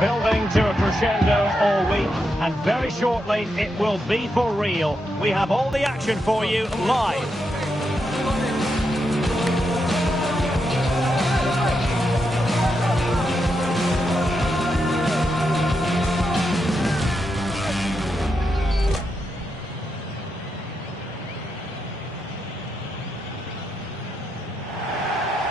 Building to a crescendo all week, and very shortly it will be for real. We have all the action for you live.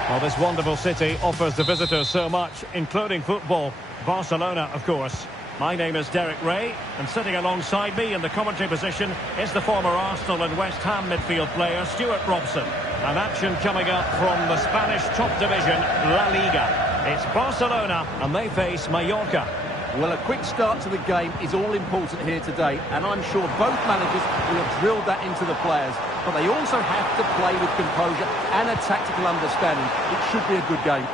Well, this wonderful city offers the visitors so much, including football. Barcelona, of course. My name is Derek Ray, and sitting alongside me in the commentary position is the former Arsenal and West Ham midfield player Stuart Robson. And action coming up from the Spanish top division, La Liga. It's Barcelona, and they face Mallorca. Well, a quick start to the game is all important here today, and I'm sure both managers will have drilled that into the players. But they also have to play with composure and a tactical understanding. It should be a good game.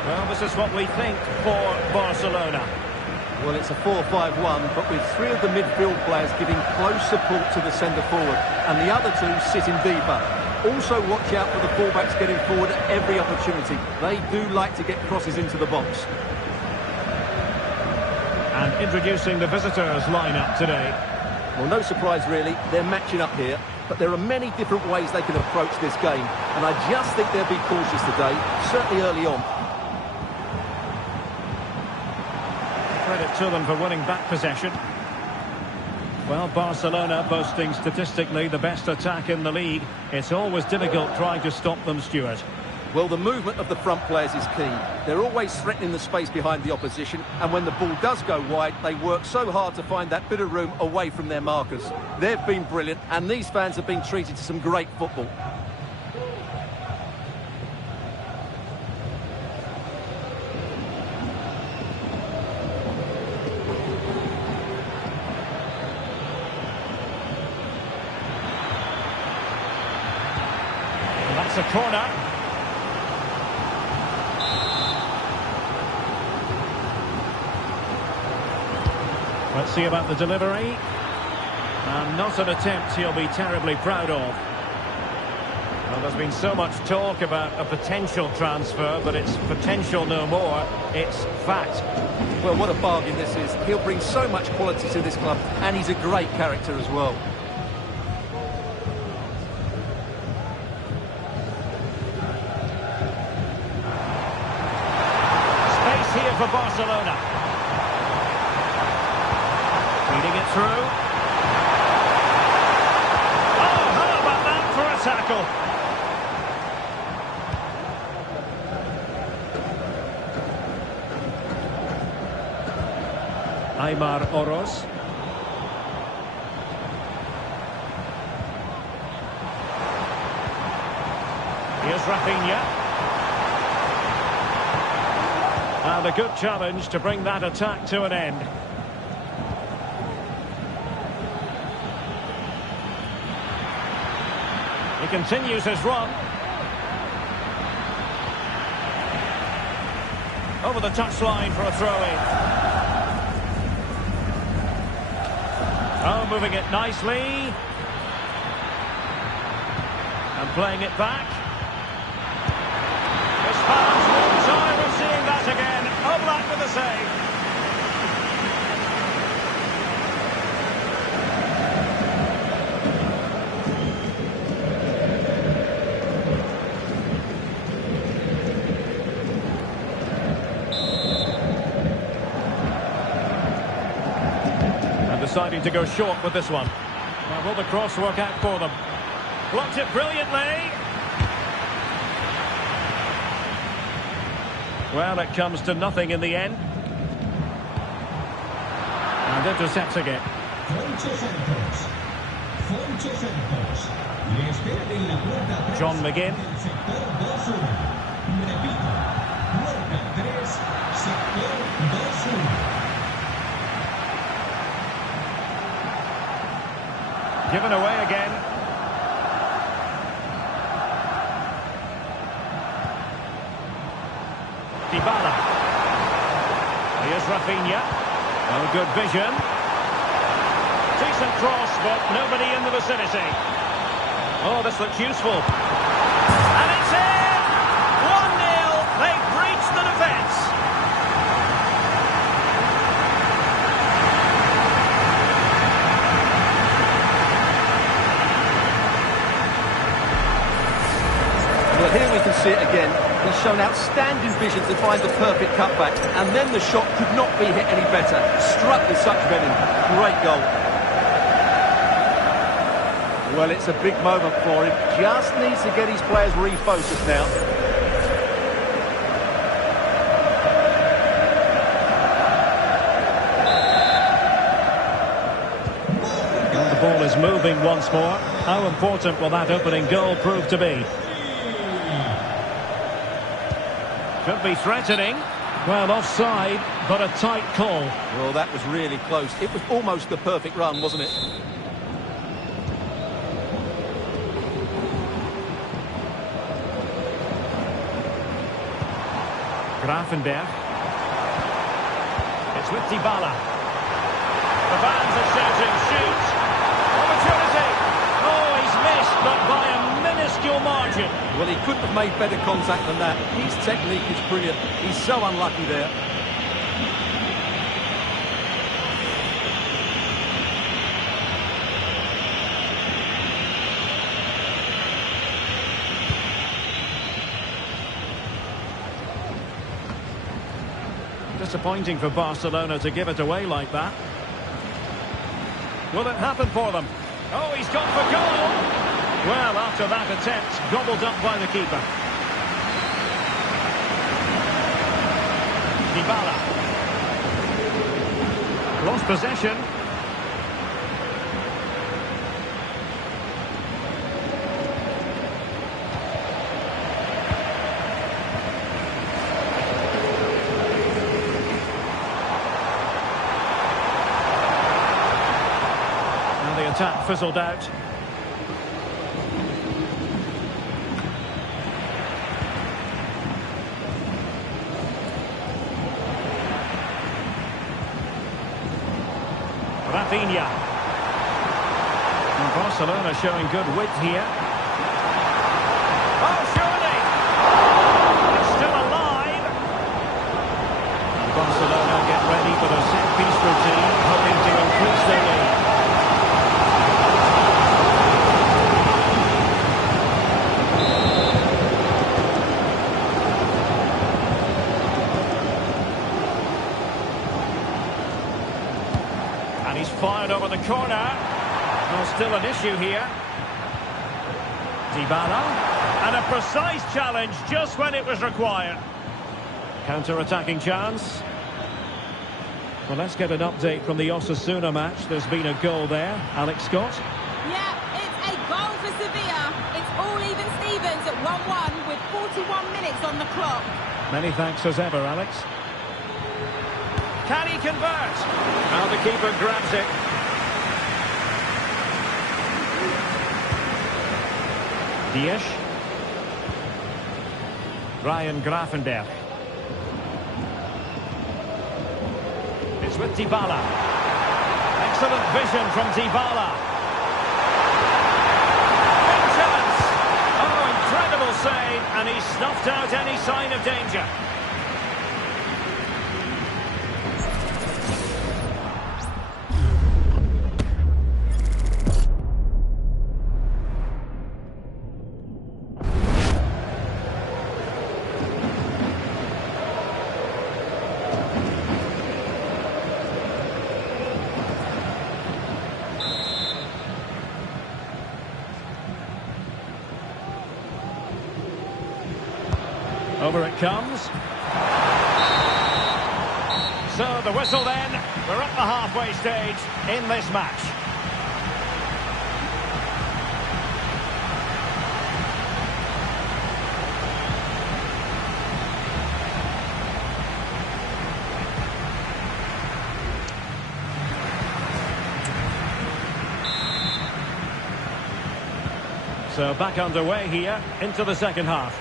Well, this is what we think for Barcelona. Well, it's a 4-5-1, but with three of the midfield players giving close support to the centre-forward, and the other two sitting deeper. Also, watch out for the fullbacks getting forward at every opportunity. They do like to get crosses into the box. And introducing the visitors' lineup today. Well, no surprise really, they're matching up here, but there are many different ways they can approach this game, and I just think they'll be cautious today, certainly early on. Credit to them for winning back possession. Well, Barcelona boasting statistically the best attack in the league. It's always difficult trying to stop them, Stuart. Well, the movement of the front players is key. They're always threatening the space behind the opposition, and when the ball does go wide, they work so hard to find that bit of room away from their markers. They've been brilliant, and these fans have been treated to some great football. That's a corner. Let's see about the delivery. And not an attempt he'll be terribly proud of. Well, there's been so much talk about a potential transfer, but it's potential no more. It's fact. Well, what a bargain this is. He'll bring so much quality to this club, and he's a great character as well. Here for Barcelona. Feeding it through. Oh, how about that for a tackle? Aymar Oroz. Here's Rafinha. And a good challenge to bring that attack to an end. He continues his run. Over the touchline for a throw-in. Oh, moving it nicely. And playing it back. His fans won't tire of seeing that again. Oblak with a save. And deciding to go short with this one. Well, will the cross work out for them? Blocked it brilliantly. Well, it comes to nothing in the end. And intercepts again. John McGinn. Given away again. Dybala. Here's Rafinha. Oh, good vision. Decent cross, but nobody in the vicinity. Oh, this looks useful. And it's in! 1-0. They've breached the defence. Well, here we can see it again. He's shown outstanding vision to find the perfect cutback, and then the shot could not be hit any better. Struck with such venom. Great goal. Well, it's a big moment for him. Just needs to get his players refocused now. Well, the ball is moving once more. How important will that opening goal prove to be? Could be threatening. Well, offside, but a tight call. Well, that was really close. It was almost the perfect run, wasn't it? Grafenberg. It's with Dybala. The fans are shouting, shoot! Opportunity! Oh, he's missed, but by a minuscule margin. Well, he couldn't have made better contact than that. His technique is brilliant. He's so unlucky there. Disappointing for Barcelona to give it away like that. Will it happen for them? Oh, he's gone for goal! Well, after that attempt, gobbled up by the keeper. Dybala. Lost possession. And the attack fizzled out. Rafinha. And Barcelona showing good width here. Oh, surely! It's still alive! And Barcelona get ready for their set-piece routine, hoping to increase their lead. And he's fired over the corner. Well, still an issue here. Dybala. And a precise challenge just when it was required. Counter-attacking chance. Well, let's get an update from the Osasuna match. There's been a goal there. Alex Scott. Yeah, it's a goal for Sevilla. It's all even Stevens at 1-1 with 41 minutes on the clock. Many thanks as ever, Alex. Can he convert? Now the keeper grabs it. Dias. Ryan Grafenberg. It's with Dybala. Excellent vision from Dybala. Big chance. Oh, incredible save, and he snuffed out any sign of danger. Over it comes. So the whistle then. We're at the halfway stage in this match. So back underway here into the second half.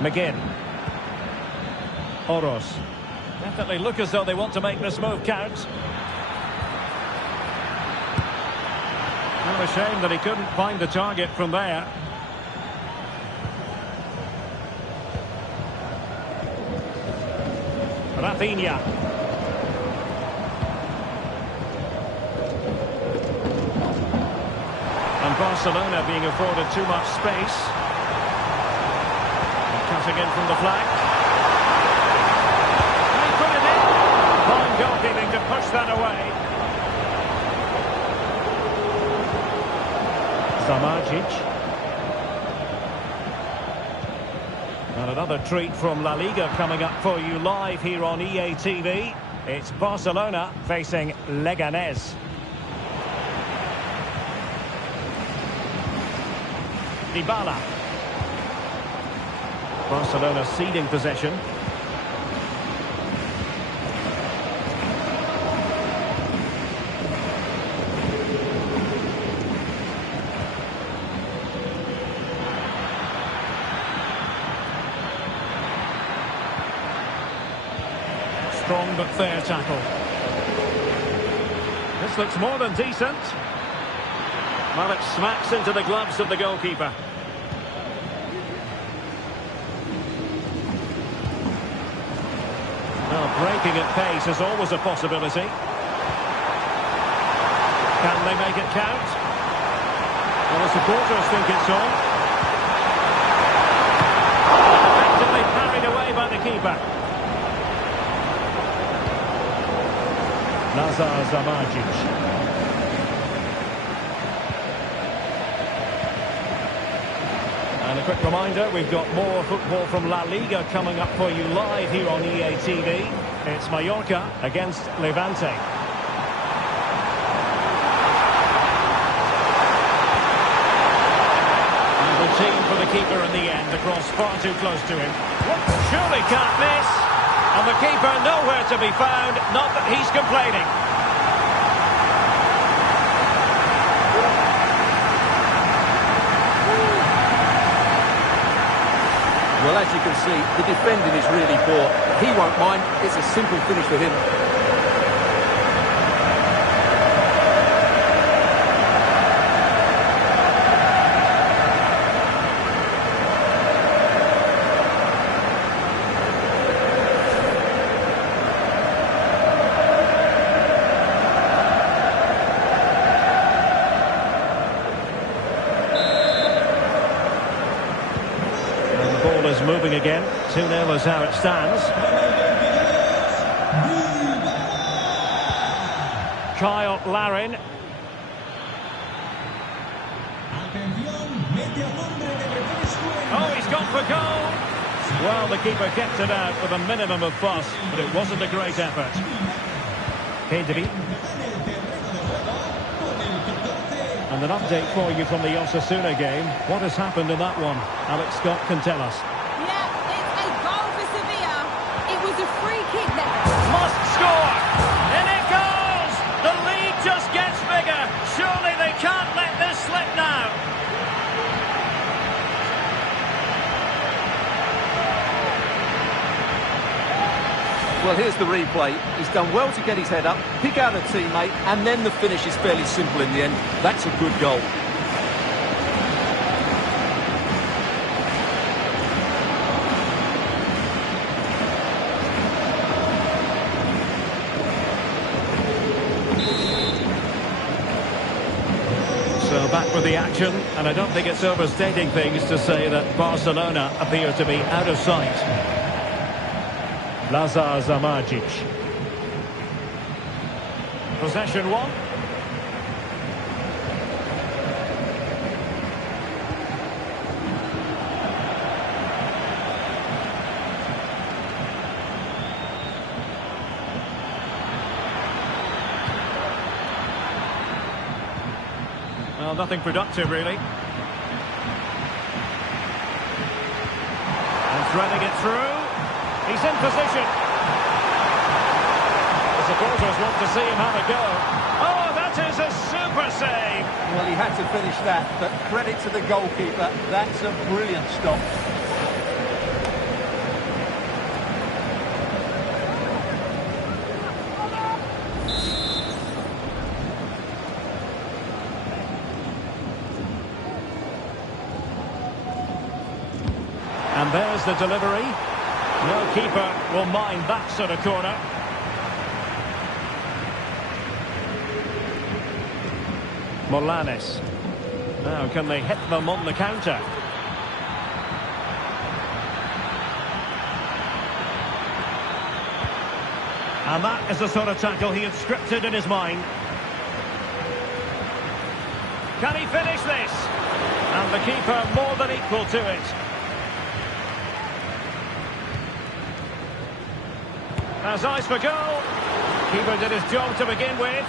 McGinn. Oros. Definitely look as though they want to make this move count. Well, a shame that he couldn't find the target from there. Rafinha. And Barcelona being afforded too much space. Cutting in from the flank. And he put it in. Fine goalkeeping to push that away. Zamajic. And another treat from La Liga coming up for you live here on EA TV. It's Barcelona facing Leganés. Dybala. Barcelona ceding possession. Strong but fair tackle. This looks more than decent. Well, it smacks into the gloves of the goalkeeper. Well, breaking at pace is always a possibility. Can they make it count? Well, the supporters think it's on. Effectively carried away by the keeper. Zamajic. And a quick reminder, we've got more football from La Liga coming up for you live here on EA TV. It's Mallorca against Levante. And the team for the keeper in the end, the cross far too close to him. Surely can't miss. And the keeper nowhere to be found, not that he's complaining. Well, as you can see, the defending is really poor. He won't mind. It's a simple finish for him. Is moving again. 2-0 is how it stands. Kyle Larin. Oh, he's gone for goal. Well, the keeper kept it out with a minimum of fuss, but it wasn't a great effort. Kedri. And an update for you from the Osasuna game. What has happened in that one? Alex Scott can tell us. Free kick there. Must score! And it goes! The lead just gets bigger. Surely they can't let this slip now. Well, here's the replay. He's done well to get his head up, pick out a teammate, and then the finish is fairly simple in the end. That's a good goal. Back with the action, and I don't think it's overstating things to say that Barcelona appear to be out of sight. Lazar Zamajic. Possession one. Well, nothing productive, really. Threading it through. He's in position. The supporters want to see him have a go. Oh, that is a super save. Well, he had to finish that, but credit to the goalkeeper. That's a brilliant stop. And there's the delivery. No keeper will mind that sort of corner. Molanes. Now can they hit them on the counter? And that is the sort of tackle he had scripted in his mind. Can he finish this? And the keeper more than equal to it. Has eyes for goal. Keeper did his job to begin with.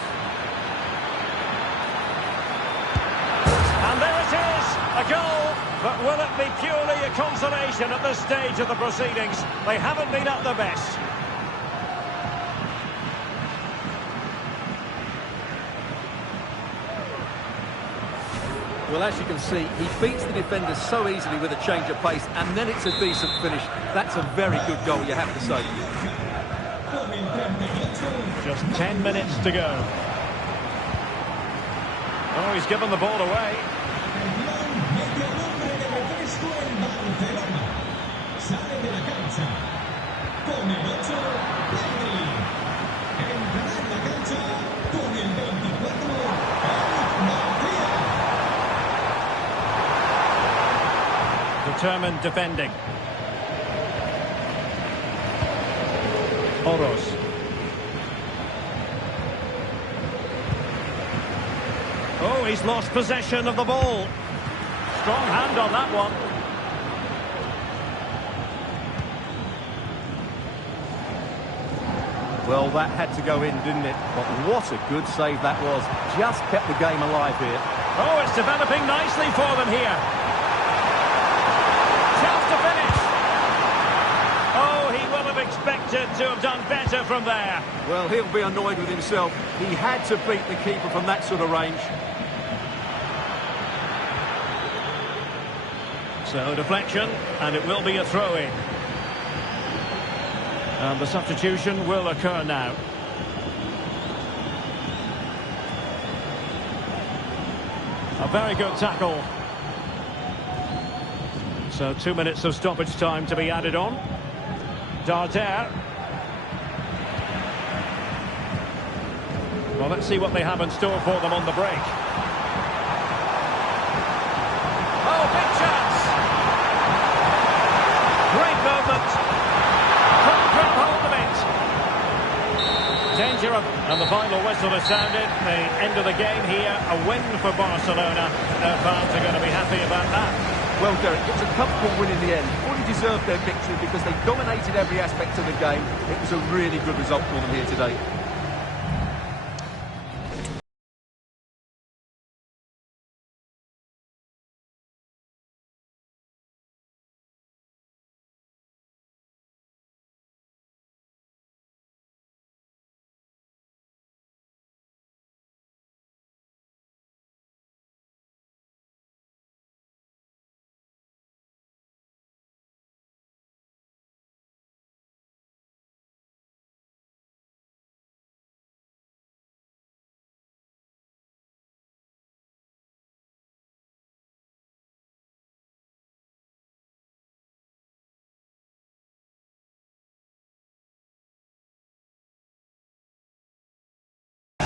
And there it is, a goal. But will it be purely a consolation at this stage of the proceedings? They haven't been at their best. Well, as you can see, he beats the defender so easily with a change of pace, and then it's a decent finish. That's a very good goal, you have to say. Just 10 minutes to go. Oh, he's given the ball away. Determined defending. Oros. Oh, he's lost possession of the ball. Strong hand on that one. Well, that had to go in, didn't it? But what a good save that was. Just kept the game alive here. Oh, it's developing nicely for them here. Chance to finish. Oh, he will have expected to have done better from there. Well, he'll be annoyed with himself. He had to beat the keeper from that sort of range. So, deflection, and it will be a throw-in. And the substitution will occur now. A very good tackle. So 2 minutes of stoppage time to be added on. Darder. Well, let's see what they have in store for them on the break. Oh, big chance! Great movement. Couldn't grab hold of it. Danger of... And the final whistle has sounded. The end of the game here. A win for Barcelona. Their fans are going to be happy about that. Well, Derek, it's a comfortable win in the end. Fully deserved their victory because they dominated every aspect of the game. It was a really good result for them here today.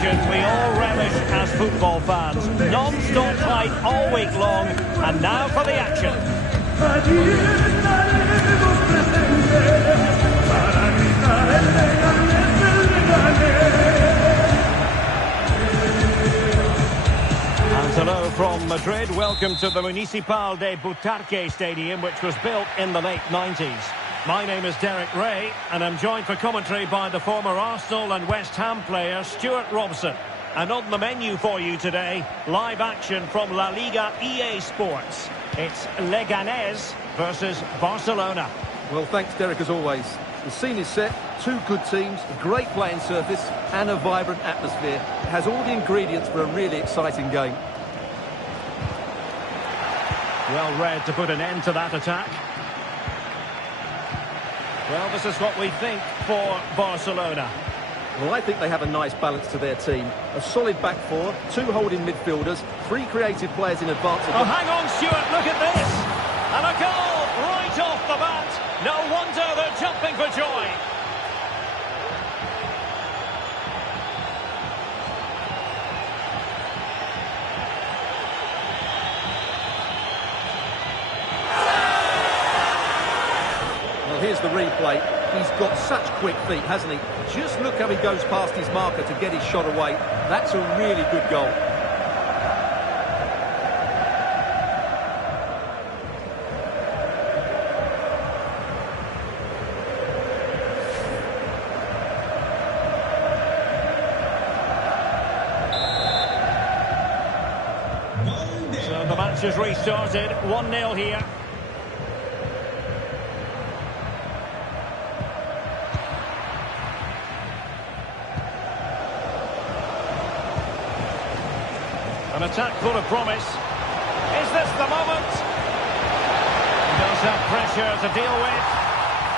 We all relish as football fans. Non-stop fight all week long, and now for the action. And hello from Madrid. Welcome to the Municipal de Butarque Stadium, which was built in the late 90s. My name is Derek Ray, and I'm joined for commentary by the former Arsenal and West Ham player Stuart Robson. And on the menu for you today, live action from La Liga EA Sports. It's Leganés versus Barcelona. Well, thanks, Derek, as always. The scene is set, two good teams, a great playing surface and a vibrant atmosphere. It has all the ingredients for a really exciting game. Well read to put an end to that attack. Well, this is what we think for Barcelona. Well, I think they have a nice balance to their team. A solid back four, two holding midfielders, three creative players in advance of... Oh, hang on, Stuart, look at this! And a goal right off the bat. No wonder they're jumping for joy. Well, here's the replay. He's got such quick feet, hasn't he? Just look how he goes past his marker to get his shot away. That's a really good goal. So the match has restarted. 1-0 here. An attack full of promise. Is this the moment? He does have pressure to deal with.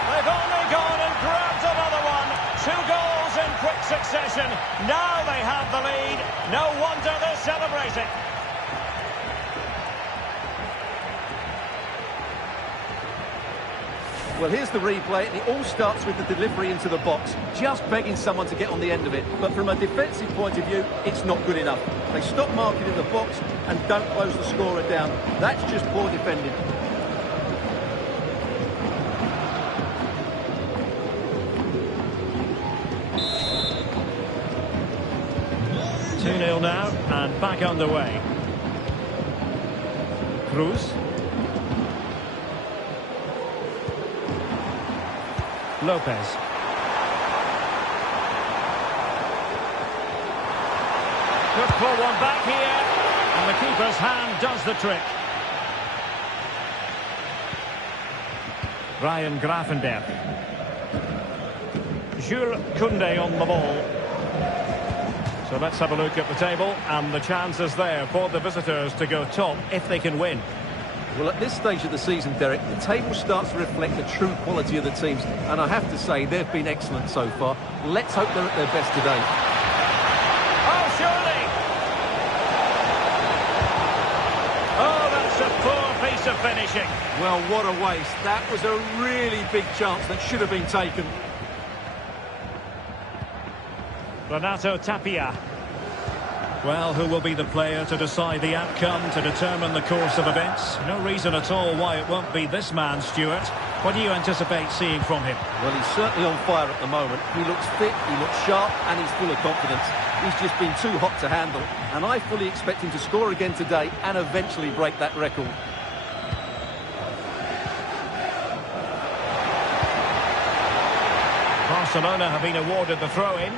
They've only gone and grabbed another one. 2 goals in quick succession. Now they have the lead. No wonder they're celebrating. Well, here's the replay, and it all starts with the delivery into the box, just begging someone to get on the end of it. But from a defensive point of view, it's not good enough. They stop marking in the box and don't close the scorer down. That's just poor defending. Two 2-0 now, and back underway. Cruz. Lopez. Could pull one back here, and the keeper's hand does the trick. Ryan Gravenberg. Jules Koundé on the ball. So let's have a look at the table, and the chances there for the visitors to go top if they can win. Well, at this stage of the season, Derek, the table starts to reflect the true quality of the teams, and I have to say they've been excellent so far. Let's hope they're at their best today. Oh, surely! Oh, that's a poor piece of finishing. Well, what a waste. That was a really big chance that should have been taken. Renato Tapia. Well, who will be the player to decide the outcome, to determine the course of events? No reason at all why it won't be this man, Stuart. What do you anticipate seeing from him? Well, he's certainly on fire at the moment. He looks fit, he looks sharp, and he's full of confidence. He's just been too hot to handle, and I fully expect him to score again today and eventually break that record. Barcelona have been awarded the throw-in.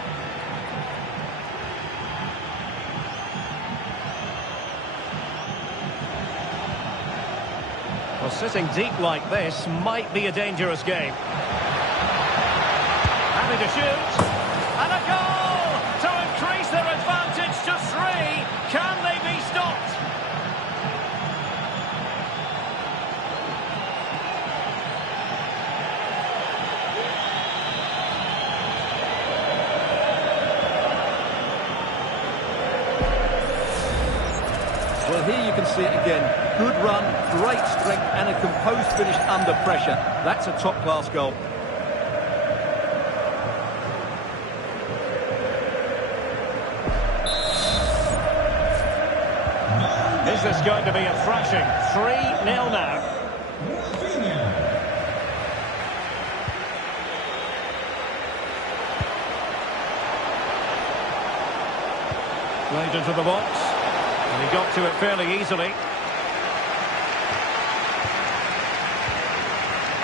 Well, sitting deep like this might be a dangerous game. Having to shoot. And a goal to increase their advantage to 3. Can they be stopped? Well, here you can see it again. Good run, great strength, and a composed finish under pressure. That's a top-class goal. Is this going to be a thrashing? 3-0 now. Played into the box. And he got to it fairly easily.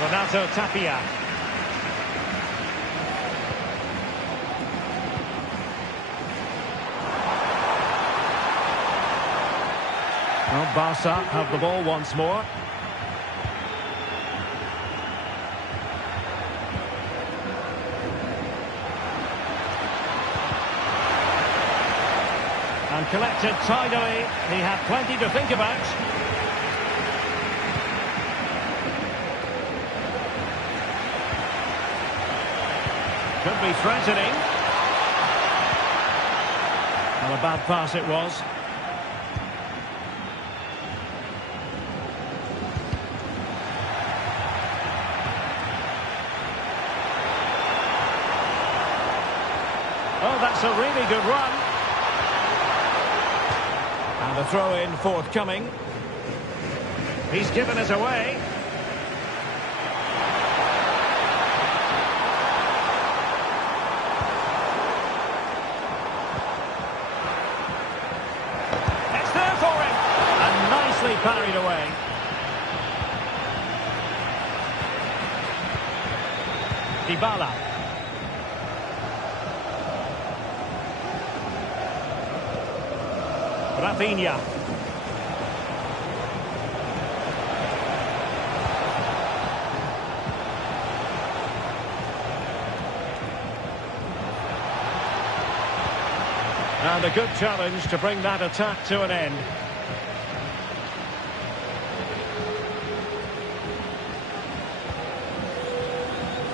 Renato Tapia. Well, Barca have the ball once more. Collected tidily. He had plenty to think about. Could be threatening. Well, a bad pass it was. Oh, that's a really good run. And a throw-in forthcoming. He's given it away. It's there for him. And nicely parried away. Dybala. Rafinha. And a good challenge to bring that attack to an end.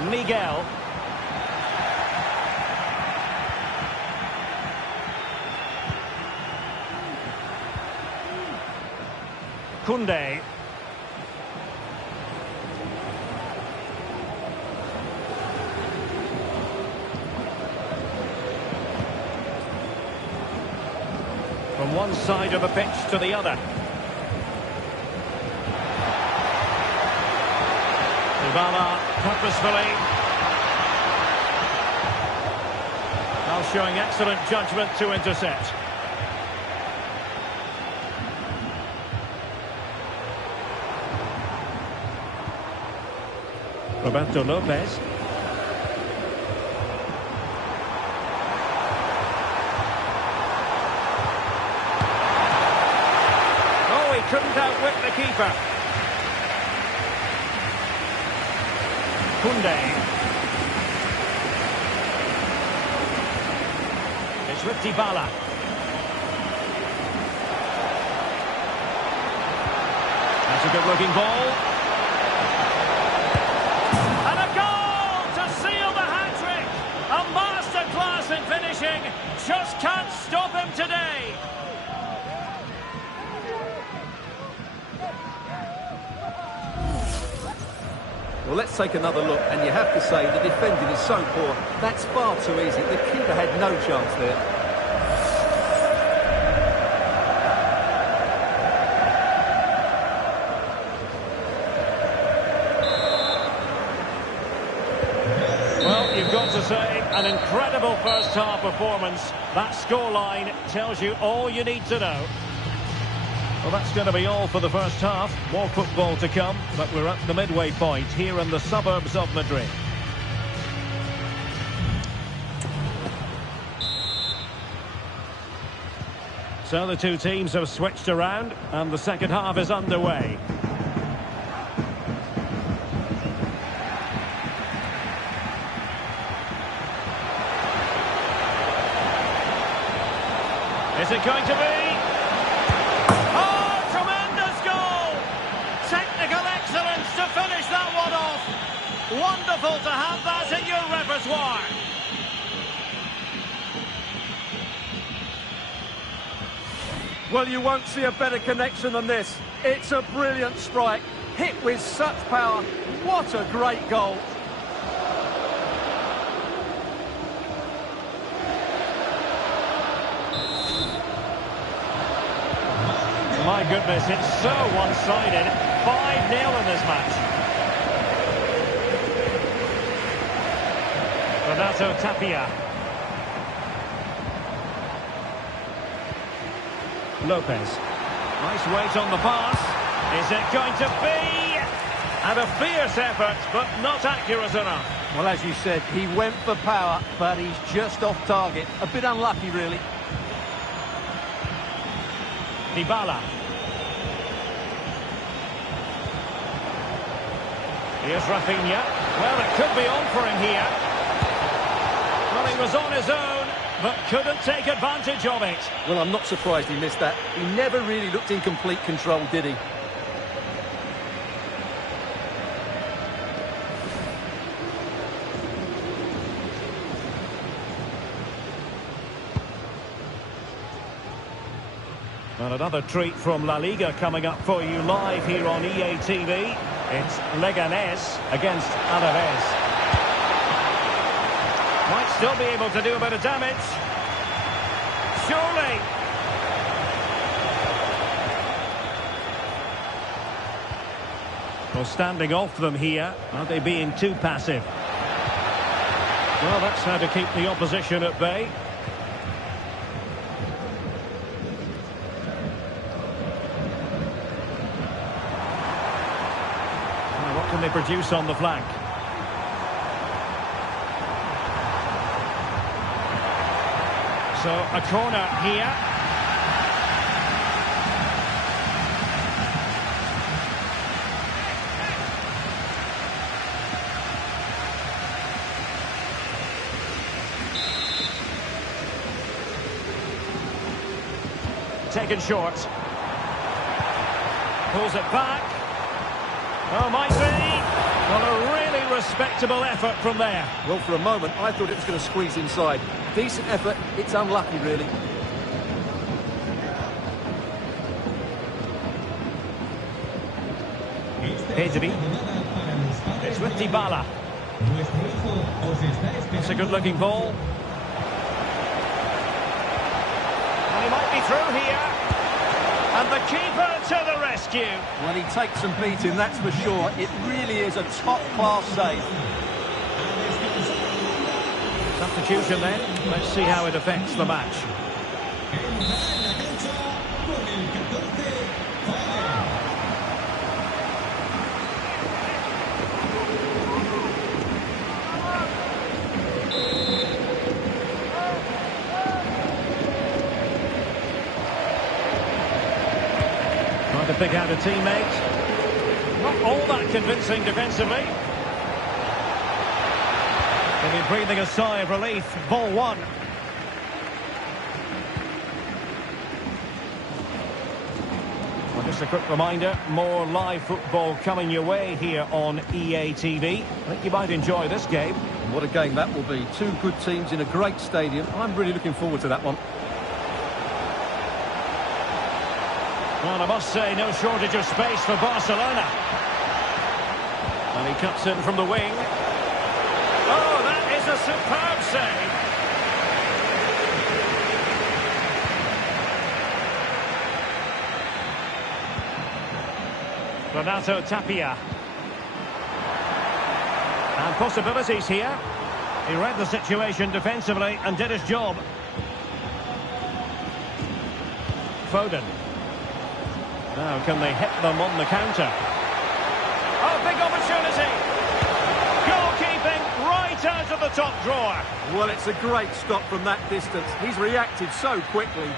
Miguel. Koundé. From one side of the pitch to the other. Dybala purposefully. Now showing excellent judgment to intercept. Roberto Lopez. Oh, he couldn't outwit the keeper. Koundé. It's with Dybala. That's a good-looking ball. Just can't stop him today. Well, let's take another look, and you have to say the defending is so poor. That's far too easy. The keeper had no chance there. You've got to say, an incredible first-half performance. That scoreline tells you all you need to know. Well, that's going to be all for the first half. More football to come, but we're at the midway point here in the suburbs of Madrid. So the two teams have switched around, and the second half is underway. Is it going to be? Oh, tremendous goal! Technical excellence to finish that one off. Wonderful to have that in your repertoire. Well, you won't see a better connection than this. It's a brilliant strike, hit with such power. What a great goal. My goodness, it's so one-sided. 5-0 in this match. Renato Tapia. Lopez. Nice weight on the pass. Is it going to be? And a fierce effort, but not accurate enough. Well, as you said, he went for power, but he's just off target. A bit unlucky, really. Dybala. Here's Rafinha. Well, it could be on for him here. Well, he was on his own, but couldn't take advantage of it. Well, I'm not surprised he missed that. He never really looked in complete control, did he? And another treat from La Liga coming up for you live here on EA TV. It's Leganés against Alaves. Might still be able to do a bit of damage. Surely. Well, standing off them here. Are they being too passive? Well, that's how to keep the opposition at bay. What can they produce on the flank? So, a corner here. Taken short. Pulls it back. Oh, might be. Well, a really respectable effort from there. Well, for a moment, I thought it was going to squeeze inside. Decent effort. It's unlucky, really. Pedri. It's with Dybala. It's a good-looking ball. And he might be through here. And the keeper to the rescue. Well, he takes some beating, that's for sure. It really is a top-class save. Substitution then. Let's see how it affects the match. Trying to pick out a teammate. Not all that convincing defensively. Maybe breathing a sigh of relief. Ball one. Well, just a quick reminder, more live football coming your way here on EA TV. I think you might enjoy this game. And what a game that will be. Two good teams in a great stadium. I'm really looking forward to that one. Well, I must say, no shortage of space for Barcelona. And he cuts in from the wing. Oh, that is a superb save. Renato Tapia. And possibilities here. He read the situation defensively and did his job. Foden. Now, can they hit them on the counter? Oh, big opportunity! Goalkeeping right out of the top drawer. Well, it's a great stop from that distance. He's reacted so quickly.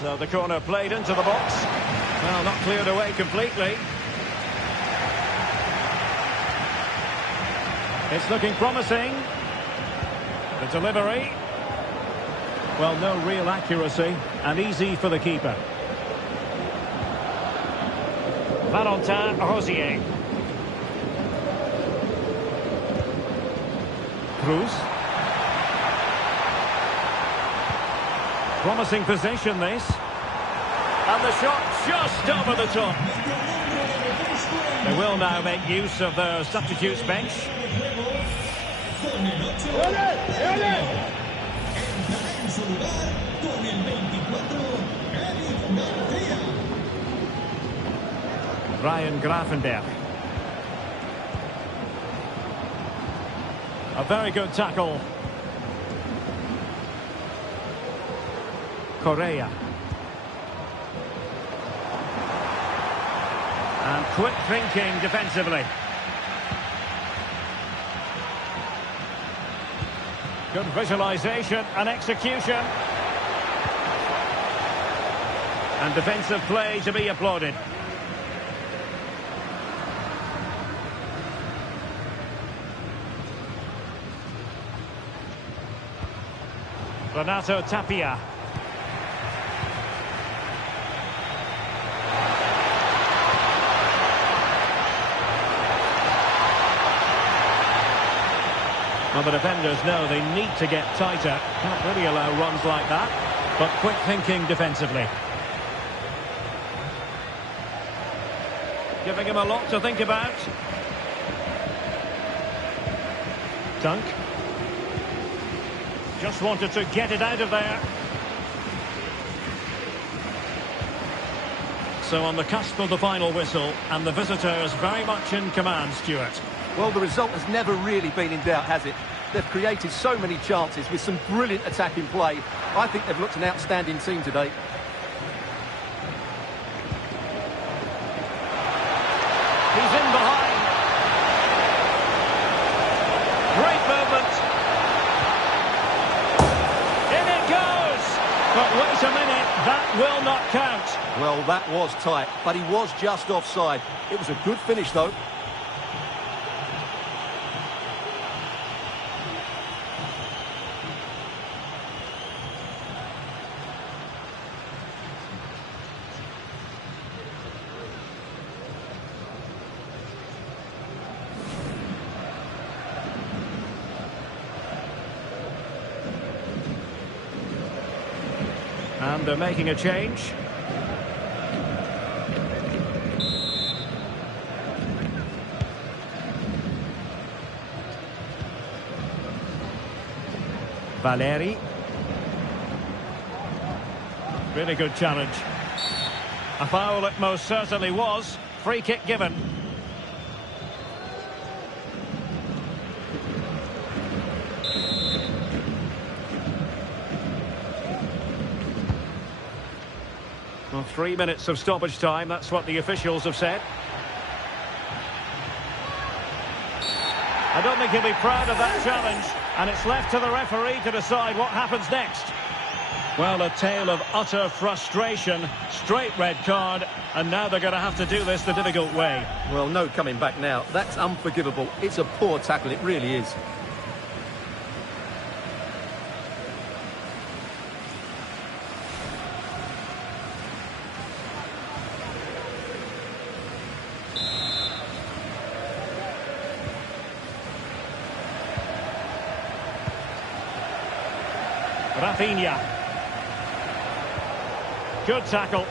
So the corner played into the box. Well, not cleared away completely. It's looking promising. The delivery. Well, no real accuracy. And easy for the keeper. Valentin Rosier. Cruz. Promising position, this. And the shot just over the top. They will now make use of their substitutes bench. Ryan Gravenberg. A very good tackle. Correa. And quick thinking defensively. Good visualisation and execution. And defensive play to be applauded. Renato Tapia. Well, the defenders know they need to get tighter. Can't really allow runs like that. But quick thinking defensively. Giving him a lot to think about. Dunk. Just wanted to get it out of there. So on the cusp of the final whistle, and the visitors very much in command, Stuart. Well, the result has never really been in doubt, has it? They've created so many chances with some brilliant attacking play. I think they've looked an outstanding team today. He's in behind. Great movement. In it goes. But wait a minute, that will not count. Well, that was tight, but he was just offside. It was a good finish, though. And they're making a change. Valeri. Really good challenge. A foul it most certainly was. Free kick given. Well, 3 minutes of stoppage time, that's what the officials have said. I don't think he'll be proud of that challenge, and it's left to the referee to decide what happens next. Well, a tale of utter frustration, straight red card, and now they're going to have to do this the difficult way. Well, no coming back now. That's unforgivable. It's a poor tackle, it really is. Rafinha. Good tackle.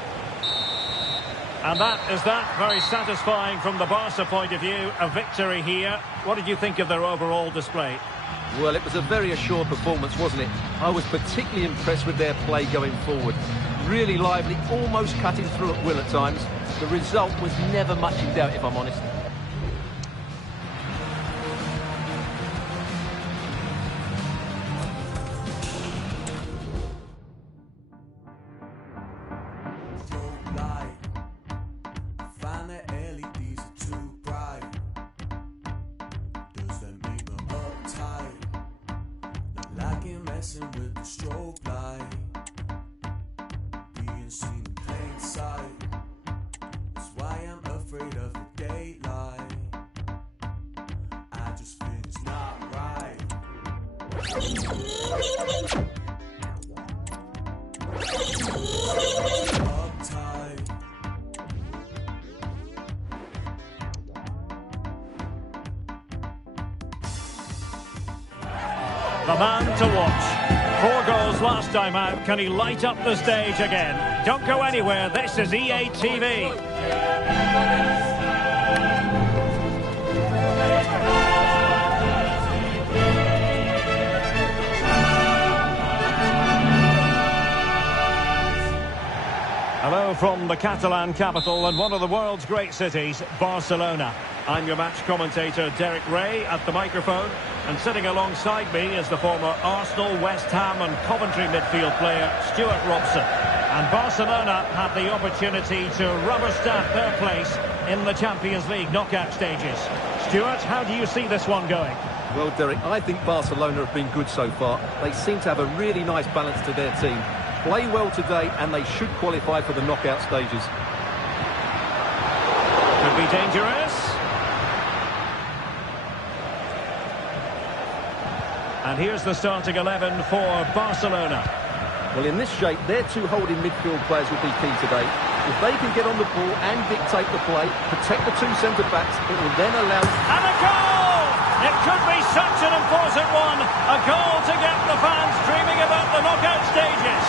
And that is that. Very satisfying from the Barca point of view. A victory here. What did you think of their overall display? Well, it was a very assured performance, wasn't it? I was particularly impressed with their play going forward. Really lively, almost cutting through at will at times. The result was never much in doubt, if I'm honest. With the strobe light, being seen in plain sight. That's why I'm afraid of the daylight. I just feel it's not right. Uptight. The man to watch. 4 goals last time out. Can he light up the stage again? Don't go anywhere. This is EA TV. Hello from the Catalan capital and one of the world's great cities, Barcelona. I'm your match commentator, Derek Ray, at the microphone. And sitting alongside me is the former Arsenal, West Ham and Coventry midfield player, Stuart Robson. And Barcelona have the opportunity to rubber stamp their place in the Champions League knockout stages. Stuart, how do you see this one going? Well, Derek, I think Barcelona have been good so far. They seem to have a really nice balance to their team. Play well today and they should qualify for the knockout stages. Could be dangerous. And here's the starting 11 for Barcelona. Well, in this shape, their two holding midfield players will be key today. If they can get on the ball and dictate the play, protect the two centre-backs, it will then allow... And a goal! It could be such an important one. A goal to get the fans dreaming about the knockout stages.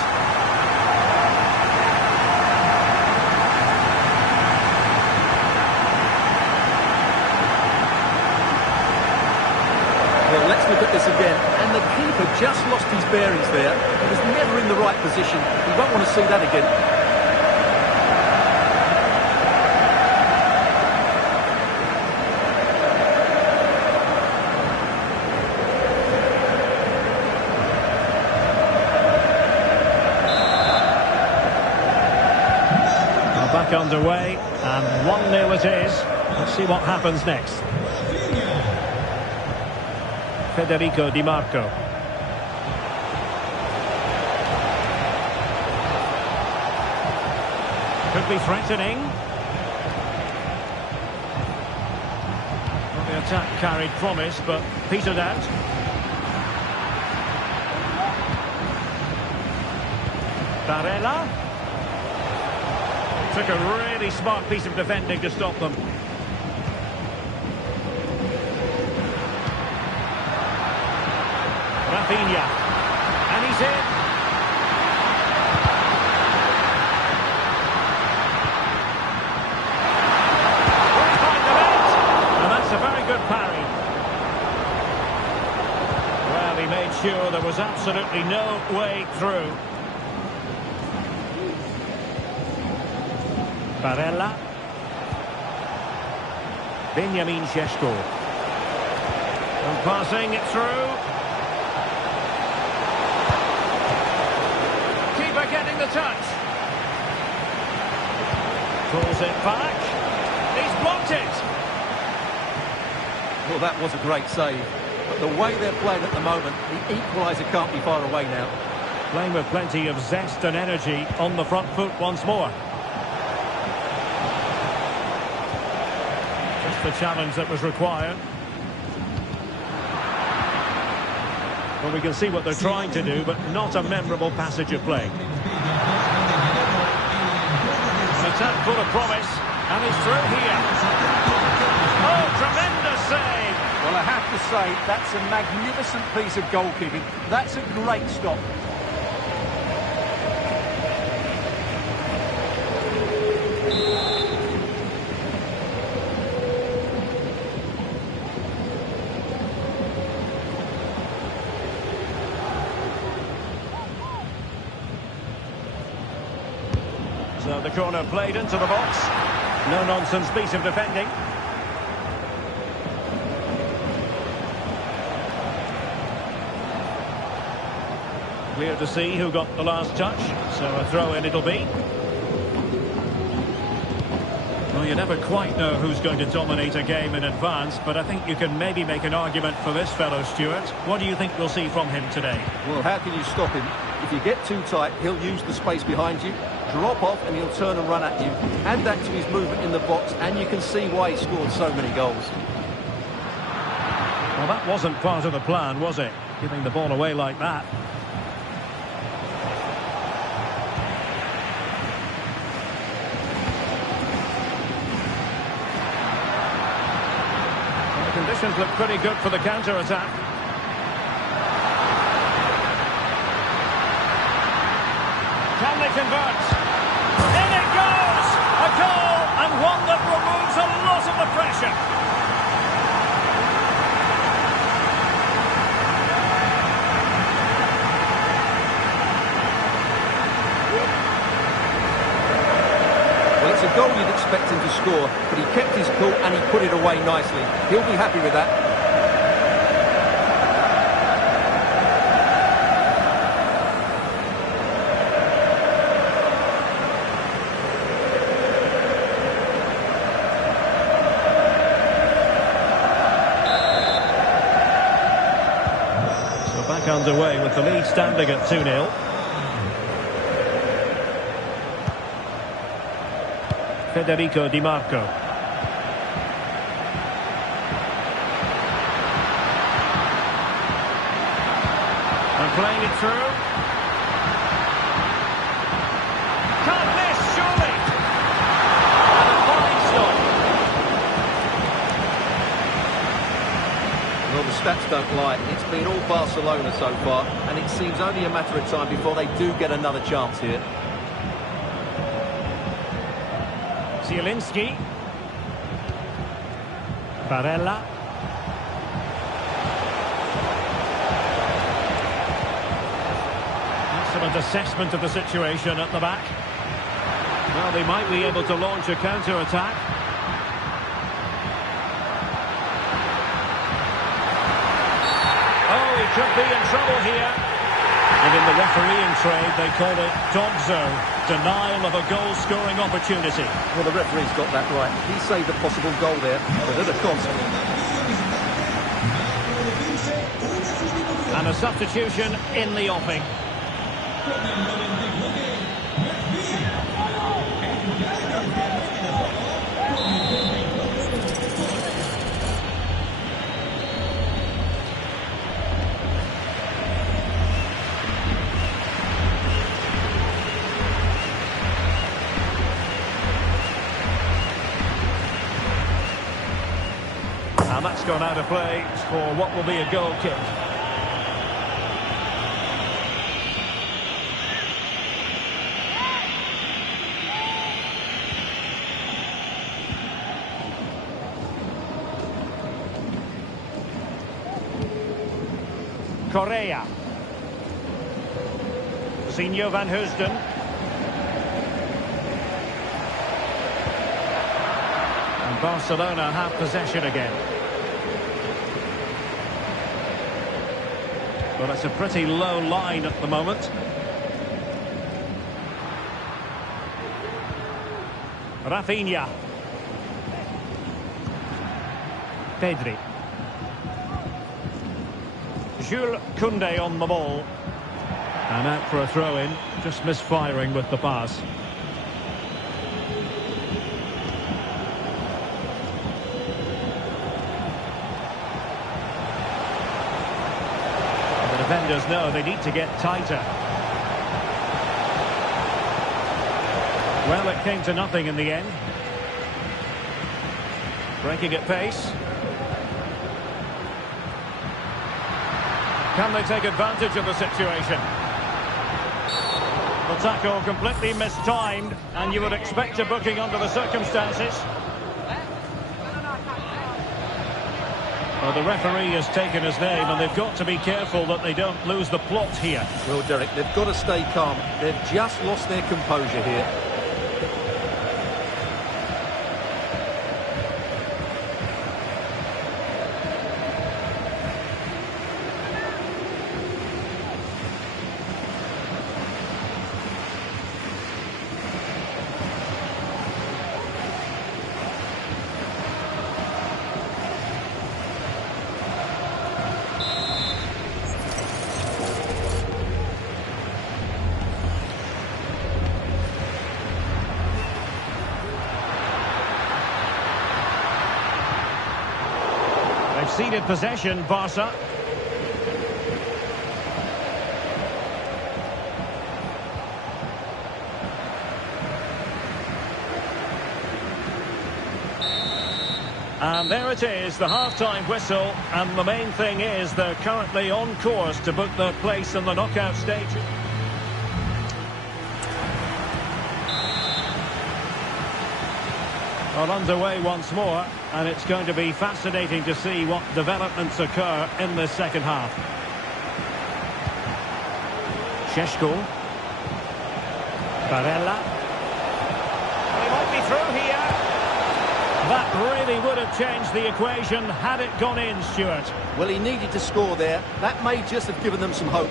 Well, let's look at this again. And the keeper just lost his bearings there. He was never in the right position. We won't want to see that again. Back underway, and 1-0 it is. Let's see what happens next. Federico Di Marco. Could be threatening. Well, the attack carried promise, but petered out. Barella. Took a really smart piece of defending to stop them. Rafinha. And he's in. Behind the net. And that's a very good parry. Well, he made sure there was absolutely no way through. Barella. Benjamin Šeško. And passing it through. Keeper getting the touch. Pulls it back. He's blocked it. Well, that was a great save. But the way they're playing at the moment, the equaliser can't be far away now. Playing with plenty of zest and energy on the front foot once more. The challenge that was required. Well, we can see what they're trying to do, but not a memorable passage of play. An attack full of promise, and he's through here. Oh, tremendous save! Well, I have to say, that's a magnificent piece of goalkeeping. That's a great stop. So the corner played into the box. No-nonsense piece of defending. Clear to see who got the last touch. So a throw-in it'll be. Well, you never quite know who's going to dominate a game in advance, but I think you can maybe make an argument for this fellow, Stuart. What do you think we'll see from him today? Well, how can you stop him? If you get too tight, he'll use the space behind you, drop off, and he'll turn and run at you. Add that to his movement in the box, and you can see why he scored so many goals. Well, that wasn't part of the plan, was it? Giving the ball away like that. Well, the conditions look pretty good for the counter-attack. Can they convert? In it goes! A goal, and one that removes a lot of the pressure. Well, it's a goal you'd expect him to score, but he kept his cool and he put it away nicely. He'll be happy with that. underway with the lead standing at 2-0. Federico Di Marco. And playing it through. Can't miss, surely. And a fine stop. Well, the stats don't lie. It's been all Barcelona so far, and it seems only a matter of time before they do get another chance here. Zielinski. Barella. Excellent assessment of the situation at the back. Well, they might be able to launch a counter-attack. Oh, he could be in trouble here. And in the refereeing trade, they call it dogzo, denial of a goal-scoring opportunity. Well, the referee's got that right. He saved a possible goal there, but at a cost. And a substitution in the offing. And that's gone out of play for what will be a goal kick. Correa. Zinho van Heusden. And Barcelona have possession again. Well, it's a pretty low line at the moment. Rafinha. Pedri. Jules Koundé on the ball. And out for a throw-in. Just misfiring with the pass. The defenders know they need to get tighter. Well, it came to nothing in the end. Breaking at pace. Can they take advantage of the situation? The tackle completely mistimed, and you would expect a booking under the circumstances. Well, the referee has taken his name, and they've got to be careful that they don't lose the plot here. Well, Derek, they've got to stay calm. They've just lost their composure here. Ceded possession, Barca. And there it is, the half-time whistle, and the main thing is they're currently on course to book their place in the knockout stage. Well, underway once more, and it's going to be fascinating to see what developments occur in this second half. Šeško. Barella. He might be through here. That really would have changed the equation had it gone in, Stuart. Well, he needed to score there. That may just have given them some hope.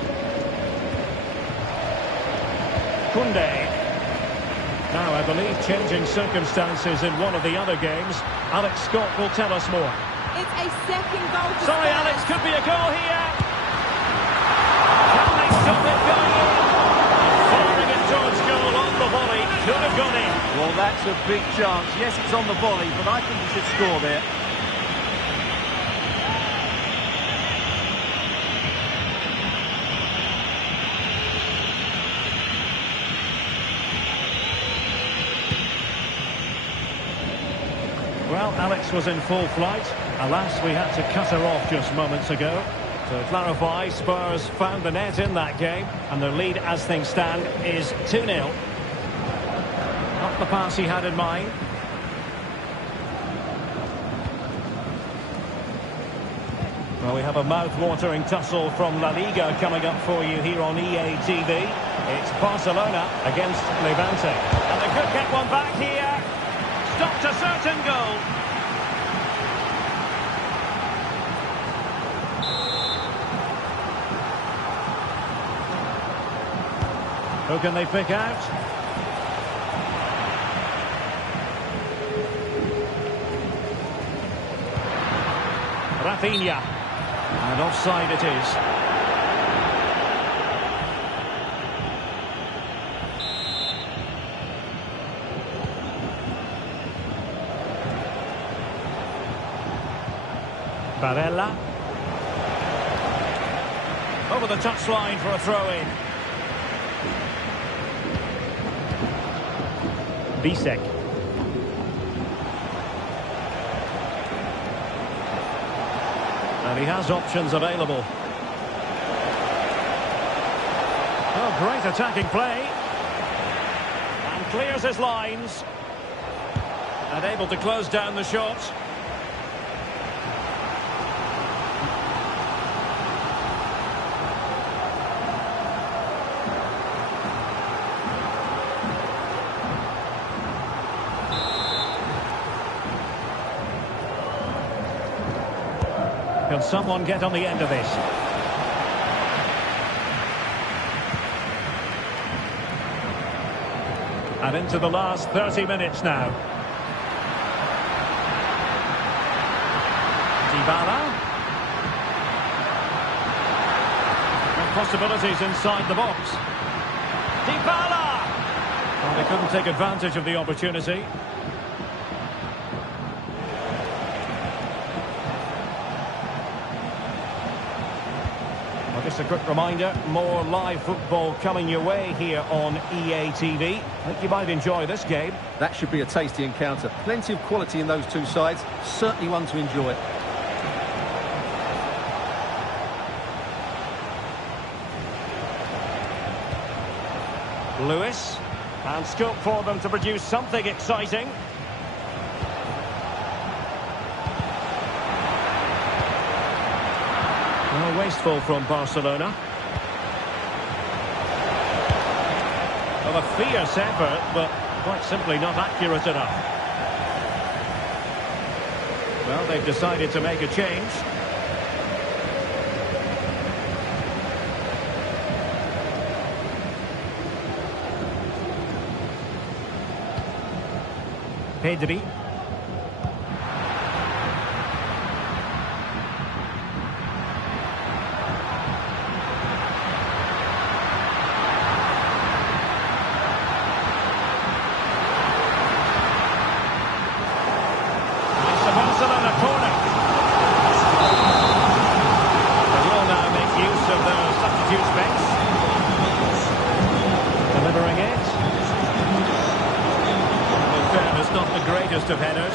Koundé. Now, I believe changing circumstances in one of the other games. Alex Scott will tell us more. It's a second goal for Sorry, Spurs. Alex, could be a goal here. Well, that's a big chance. Yes, it's on the volley, but I think he should score there. Well, Alex was in full flight. Alas, we had to cut her off just moments ago. To clarify, Spurs found the net in that game, and their lead, as things stand, is 2-0. Not the pass he had in mind. Well, we have a mouth-watering tussle from La Liga coming up for you here on EA TV. It's Barcelona against Levante. And they could get one back here. Stopped a certain goal. Who can they pick out? Rafinha. And offside it is. Barella. Over the touchline for a throw-in. Bisek. And he has options available. Oh, great attacking play. And clears his lines. And able to close down the shot. Can someone get on the end of this? And into the last 30 minutes now. Dybala. And possibilities inside the box. Dybala! Well, they couldn't take advantage of the opportunity. Just a quick reminder, more live football coming your way here on EA TV. I think you might enjoy this game. That should be a tasty encounter. Plenty of quality in those two sides. Certainly one to enjoy. Lewis. And scope for them to produce something exciting. Well, wasteful from Barcelona. Well, a fierce effort, but quite simply not accurate enough. Well, they've decided to make a change. Pedri. Of headers.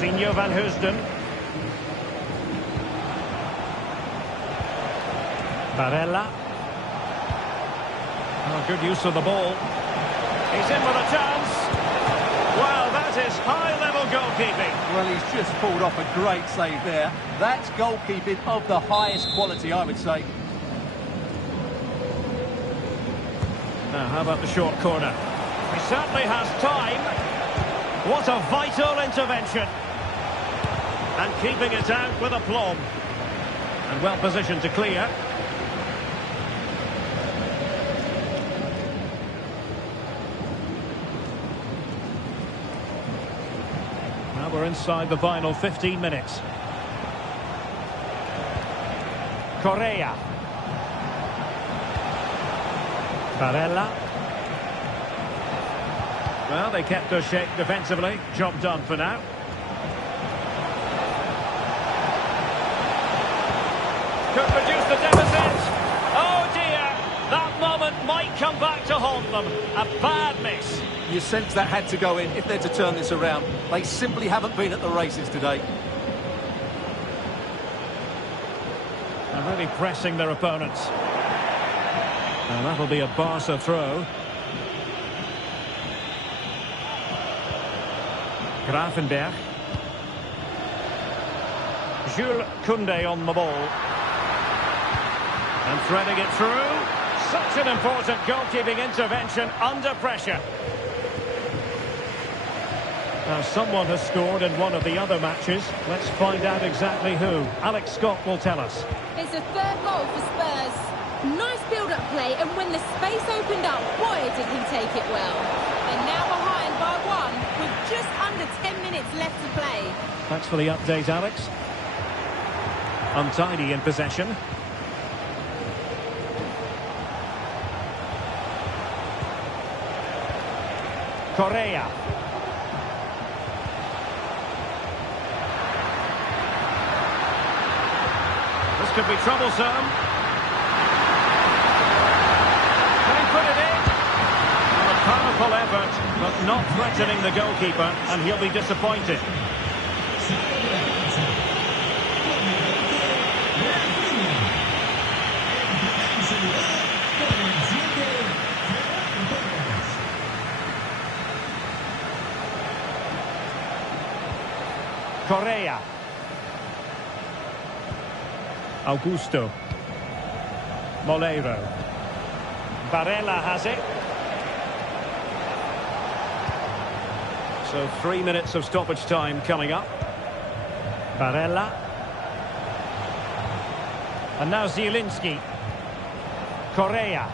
Zinho van Heusden. Barella. Oh, good use of the ball. He's in with a chance. Well, that is high-level goalkeeping. Well, he's just pulled off a great save there. That's goalkeeping of the highest quality, I would say. Now, how about the short corner? He certainly has time. What a vital intervention. And keeping it out with aplomb. And well positioned to clear. Now we're inside the final 15 minutes. Correa. Barella. Well, they kept their shape defensively. Job done for now. Could reduce the deficit. Oh dear, that moment might come back to haunt them. A bad miss. You sense that had to go in if they're to turn this around. They simply haven't been at the races today. They're really pressing their opponents. And that'll be a Barca throw. Grafenberg. Jules Koundé on the ball. And threading it through. Such an important goalkeeping intervention under pressure. Now, someone has scored in one of the other matches. Let's find out exactly who. Alex Scott will tell us. It's a third goal for Spurs. Nice build-up play, and when the space opened up, boy, did he take it well. They're now behind by one, with just under 10 minutes left to play. Thanks for the update, Alex. Untidy in possession. Correa. This could be troublesome. Can he put it in? Well, a powerful effort, but not threatening the goalkeeper, and he'll be disappointed. Correa. Augusto. Moleiro. Barella has it. So 3 minutes of stoppage time coming up. Barella. And now Zielinski. Correa.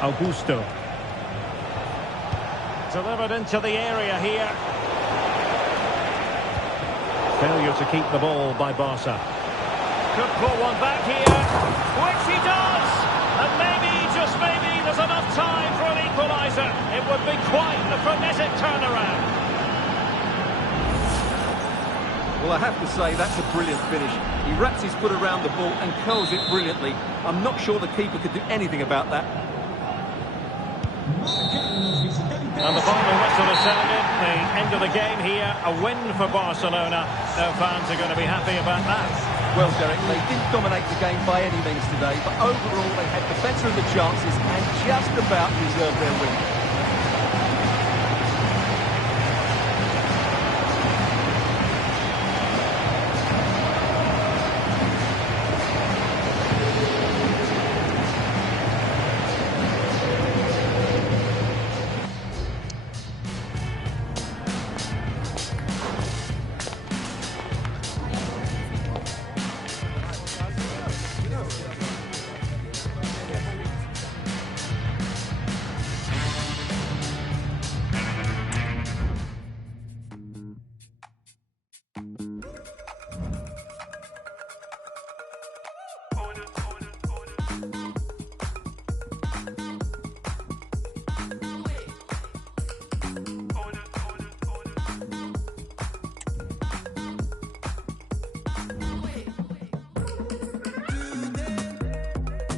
Augusto. Delivered into the area here. Failure to keep the ball by Barca. Could pull one back here, which he does! And maybe, just maybe, there's enough time for an equaliser. It would be quite a frenetic turnaround. Well, I have to say, that's a brilliant finish. He wraps his foot around the ball and curls it brilliantly. I'm not sure the keeper could do anything about that. And the final whistle is sounded. The end of the game here. A win for Barcelona. No fans are going to be happy about that. Well, Derek, they didn't dominate the game by any means today, but overall they had the better of the chances and just about deserved their win.